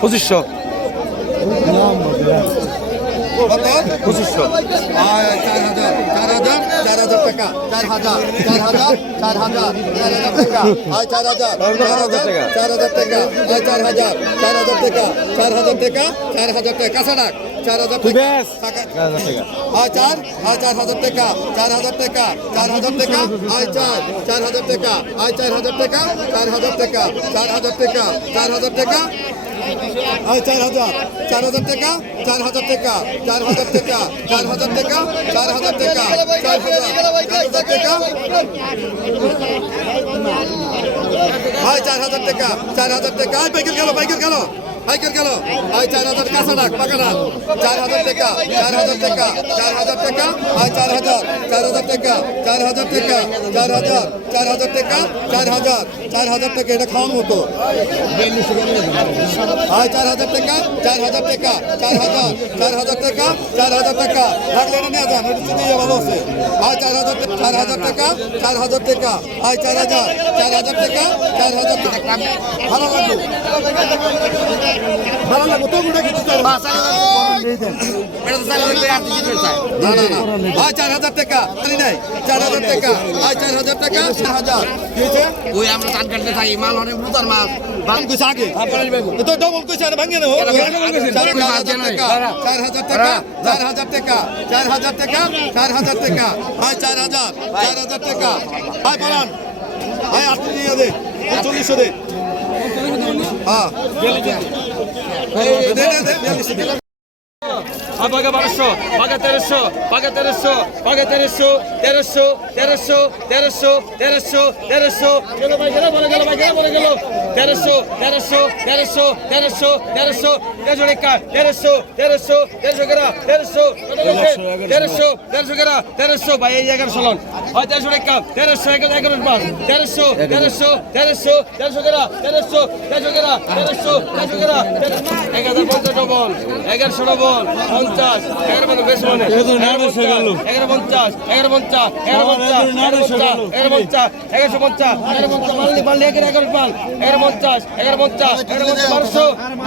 পঁচিশশো কত পঁচিশশো চার হাজার চার হাজার চার হাজার টাকা চার হাজার চার হাজার চার হাজার চার হাজার টাকা আয় চার হাজার চার হাজার চার হাজার টাকা আয় চার হাজার চার হাজার টাকা চার হাজার টাকা চার হাজার টাকা কাঁচা ডাক চার হাজার টাকা আয় চার আয় চার হাজার টাকা চার হাজার টাকা চার হাজার টাকা আয় চার চার হাজার টাকা আয় চার হাজার টাকা চার হাজার টাকা চার হাজার টাকা চার হাজার টাকা চার হাজার চার হাজার টাকা, চার হাজার টাকা, চার হাজার টাকা, চার হাজার টাকা, চার হাজার টাকা, চার হাজার টাকা। হয় চার হাজার টাকা, চার হাজার টাকা। বাইকের গেল বাইকের গেল। বাইকের গেল আয় চার হাজার কাঁচা ডাক পাকা ডাক চার হাজার টাকা চার হাজার টাকা চার হাজার টাকা আয় চার হাজার চার হাজার টাকা চার হাজার টাকা চার হাজার চার হাজার টাকা চার হাজার চার হাজার টাকা এটা খাওয়ানো হতো আয় চার হাজার টাকা চার হাজার টাকা চার হাজার চার হাজার টাকা চার হাজার টাকা লাগলে এটা নিয়ে যান এটা ভালো আছে আয় চার হাজার চার হাজার টাকা চার হাজার টাকা আয় চার হাজার চার হাজার টাকা চার হাজার টাকা ভালো লাগবে ভালো লাগবে তো গুণা কিছু চাই না। না না আয় চার হাজার টাকা জানি নাই। চার হাজার টাকা আয় চার হাজার টাকা চার হাজার। ওই আমরা ধান কাটতে থাকি মাল অনেক বুতার মাছ দাম কইছে আগে। তো ডবল কইছে আর ভাঙিয়ে নেব চার হাজার টাকা চার হাজার টাকা চার হাজার টাকা চার হাজার টাকা চার হাজার টাকা। আয় চার হাজার চার হাজার টাকা। আয় পালান আয় আটটি দে চল্লিশশো দে। হ্যাঁ। বাঘা বারোশো বাঘা তেরোশো বাঘা তেরোশো বাঘা তেরোশো তেরোশো তেরোশো তেরোশো তেরোশো তেরোশো গেল ভাই গেল বলে গেল ভাই গেল বলে গেল তেরোশো তেরোশো তেরোশো তেরোশো তেরোশো তেরোশো রেখা তেরোশো তেরোশো তেরোশো গেরা তেরোশো তেরোশো তেরোশো গেরা তেরোশো ভাই এই এগারো সলন হয় তেরোশো রেখা তেরোশো এগারো এগারো পাঁচ তেরোশো তেরোশো তেরোশো তেরোশো গেরা তেরোশো তেরোশো গেরা তেরোশো তেরোশো গেরা এক হাজার পঞ্চাশ ডবল এগারোশো ডবল পঞ্চাশ এগারো পঞ্চাশ বেশ মানে এগারো পঞ্চাশ এগারো পঞ্চাশ এগারো পঞ্চাশ এগারো পঞ্চাশ এগারো পঞ্চাশ এগারোশো পঞ্চাশ এগারো পঞ্চাশ মারলি মারলি এগারো এগারো পাল এগারো পঞ্চাশ এগারো পঞ্চাশ এগারো পঞ্চাশ বারোশো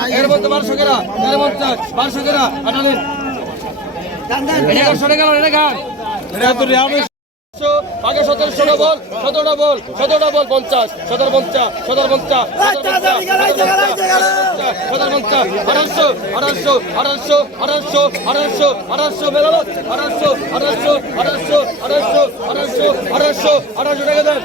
এগারো পঞ্চাশ বারোশো কেরা এগারো পঞ্চাশ বারোশো কেরা আটালিন এগারোশো টাকা এটা আগে সতেরোশো ডবল সতেরো ডবল সতেরো ডবল পঞ্চাশ সতেরো পঞ্চাশ সতেরো পঞ্চাশ সতেরো পঞ্চাশ আঠারোশো আঠারোশো আঠারোশো আঠারোশো আঠারোশো আঠারোশো বেরোলো আঠারোশো আঠারোশো আঠারোশো আঠারোশো আঠারোশো আঠারোশো আঠারোশো টাকা দেন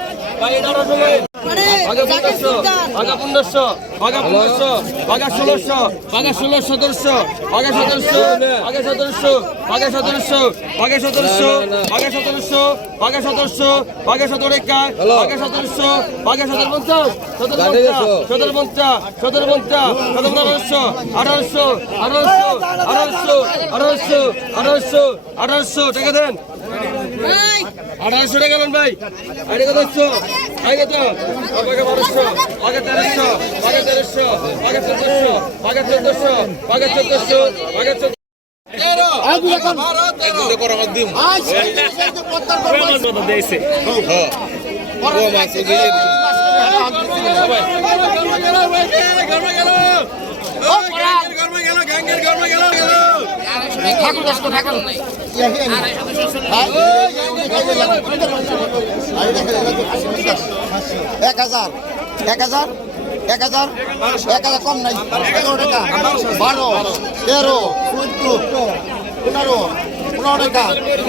আঠারোশো বাঘা পনেরোশো বাঘা পনেরোশো বাঘা পনেরোশো বাঘা ষোলোশো বাঘা ষোলো সতেরোশো বাঘা সতেরোশো বাঘা সতেরোশো বাঘা সতেরোশো বাঘা সতেরোশো বাঘা সতেরোশো বাঘা সতেরোশো বাঘা সতেরো একা বাঘা সতেরোশো বাঘা সতেরো পঞ্চাশ সতেরো পঞ্চাশ সতেরো পঞ্চাশ সতেরো পঞ্চাশ আঠারোশো আঠারোশো আঠারোশো আঠারোশো আঠারোশো আঠারোশো আঠারোশো টাকা দেন। আঠারোশো টাকা দেন ভাই আরে কত হচ্ছে আগে তো বাঘা বারোশো বাঘা তেরোশো বাঘা তেরোশো বাঘা চোদ্দশো বাঘা চোদ্দশো বাঘা চোদ্দশো বাঘা চোদ্দ এক হাজার এক হাজার এক হাজার এক হাজার কম নাই। এগারো টাকা, বারো, তেরো পনেরো পনেরো টাকা,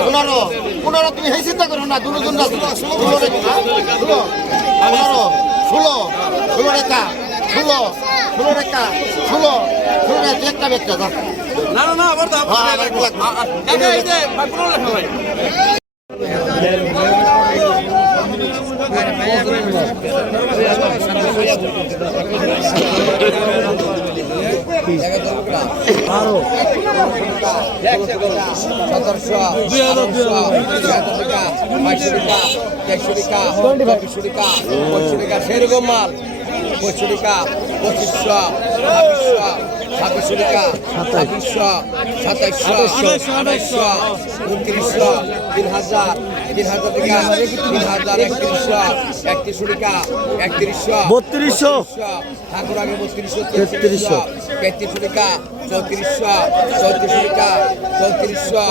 পনেরো পনেরো, তুমি সেই চিন্তা করো না দুটো জন ষোলো টাকা পনেরো, ষোলো ষোলো টাকা, ষোলো ষোলো টাকা, ষোলো ষোলো টাকা একটা ব্যক্তি না না না আবার লেখা ভাই সতেরোশো আঠারোশো এগারো টাকা বাইশশো টাকা দেড়শো টাকা চব্বিশশো টাকা পঁচিশশো টাকা সেরকম মাল পঁচিশশো টাকা পঁচিশশো ছাব্বিশশো ছাব্বিশশো টাকা ছাব্বিশশো সাতাইশশো আঠাইশশো উনত্রিশশো তিন হাজার তিন হাজার টাকা তিন হাজার একত্রিশশো একত্রিশশো টাকা একত্রিশশো বত্রিশশো ঠাকুর আগে বত্রিশশো তেত্রিশশো। তেত্রিশশো টাকা চৌত্রিশশো চৌত্রিশশো টাকা চৌত্রিশশো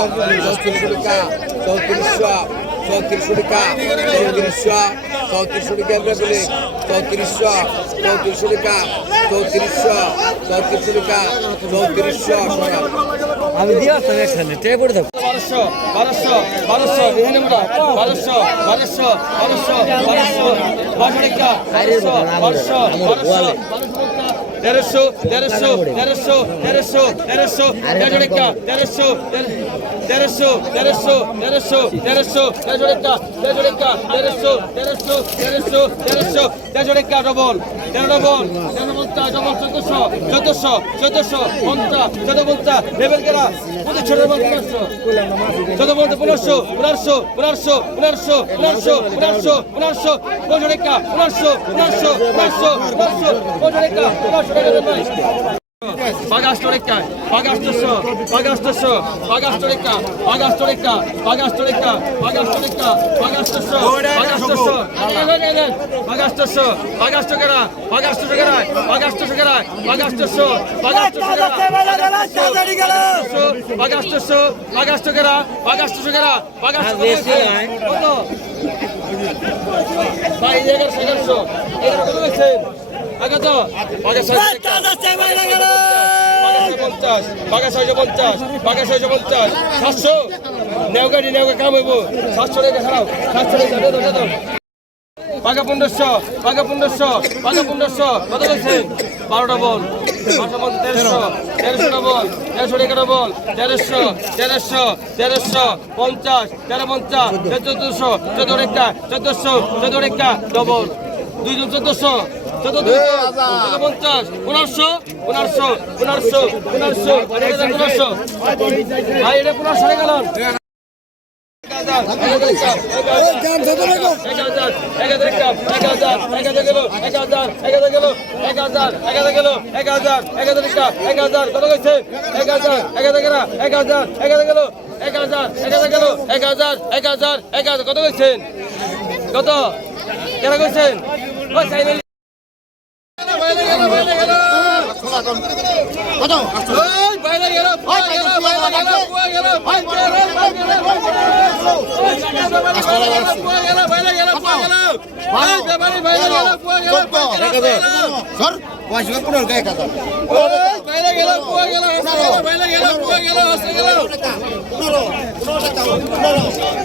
চৌত্রিশশো টাকা চৌত্রিশশো চৌত্রিশশো টাকা চৌত্রিশশো চৌত্রিশশো টাকা বলি চৌত্রিশশো চৌত্রিশশো টাকা চৌত্রিশশো চৌত্রিশশো টাকা চৌত্রিশশো আমি দিয়ে আসতাম এখানে ট্রে করে দেবো বারোশো বারোশো বারোশো এই বারোশো বারোশো বারোশো বারোশো বারোশো টাকা বারোশো বারোশো বারোশো তেরোশো তেরোশো তেরোশো তেরোশো তেরোশো তেরোশো তেরোশো তেরোশো তেরোশো তেরোশো তেরোশো তেরোশো তেরোশো তেরোশো তেরোশো তেরোশো তেরোশো তেরোশো ডবল তেরো ডবল তেরো পঞ্চাশ ডবল চোদ্দশো চোদ্দশো চোদ্দশো পঞ্চাশ চোদ্দ পঞ্চাশ ছোট পনেরোশো চোদ্দ পনেরো পনেরোশো পনেরোশো পনেরোশো পনেরোশো পনেরোশো পনেরোশো পনেরোশো পনেরোশো পনেরোশো পনেরোশো পনেরোশো পনেরোশো পনেরোশো টাকা পনেরোশো Pagastorica, Pagastoso, Pagastoso, Pagastorica, Pagastorica, Pagastorica, Pagastorica, Pagastoso, Pagastoso, Pagastoso, Pagastogara, Pagastogara, Pagastogara, Pagastoso, Pagastogara, Pagastoso, Pagastogara, Pagastogara, Pagastogara, ভাই এগারোশো এগারোশো এগারো কত গেছেন আগে তো আগে পঞ্চাশ। বাঘা ছয়শো পঞ্চাশ। বাঘা ছয়শো পঞ্চাশ। সাতশো। নেওগাড়ি নেওগা কাম হইব। সাতশো টাকা খারাপ সাতশো টাকা। বাঘা পনেরোশো। বাঘা পনেরোশো। বাঘা পনেরোশো। কত গেছেন বারোটা বল। বারোটা বল তেরোশো। তেরোশোটা বল। তেরোশো টাকাটা বল। তেরোশো তেরোশো তেরোশো। পঞ্চাশ তেরো পঞ্চাশ। চোদ্দশো চোদ্দ রেখা চোদ্দশো চোদ্দ রেখা ডবল দুইজন চোদ্দশো চোদ্দ চোদ্দ পঞ্চাশ পনেরোশো পনেরোশো পনেরোশো পনেরোশো পনেরোশো ভাই এটা পনেরোশো টাকা গেল কত কইছেন কত কেন কইছেন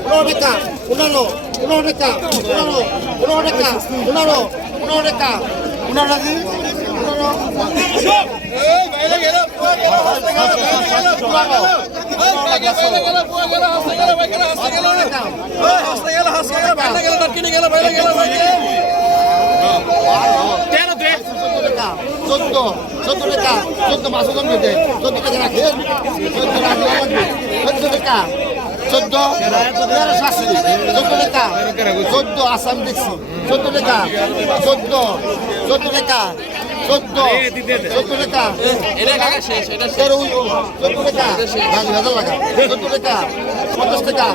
পনেরো টাকা পনেরো টাকা পনেরো টাকা পনেরো টাকা ওনারা কি? চোদ্দ চোদ্দ টাকা চোদ্দ মাসে চোদ্দ টাকা রাখেন চোদ্দ টাকা চোদ্দ তেরো শাশি চোদ্দ টাকা চোদ্দ আসাম দেখছি চোদ্দ টাকা চোদ্দ চোদ্দ টাকা চোদ্দ চোদ্দ টাকা তেরো চোদ্দ টাকা গাছ ভেজা লাগা চোদ্দ টাকা পঞ্চাশ টাকা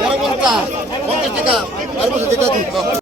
তেরো পঞ্চাশ পঞ্চাশ টাকা আর বছর টাকা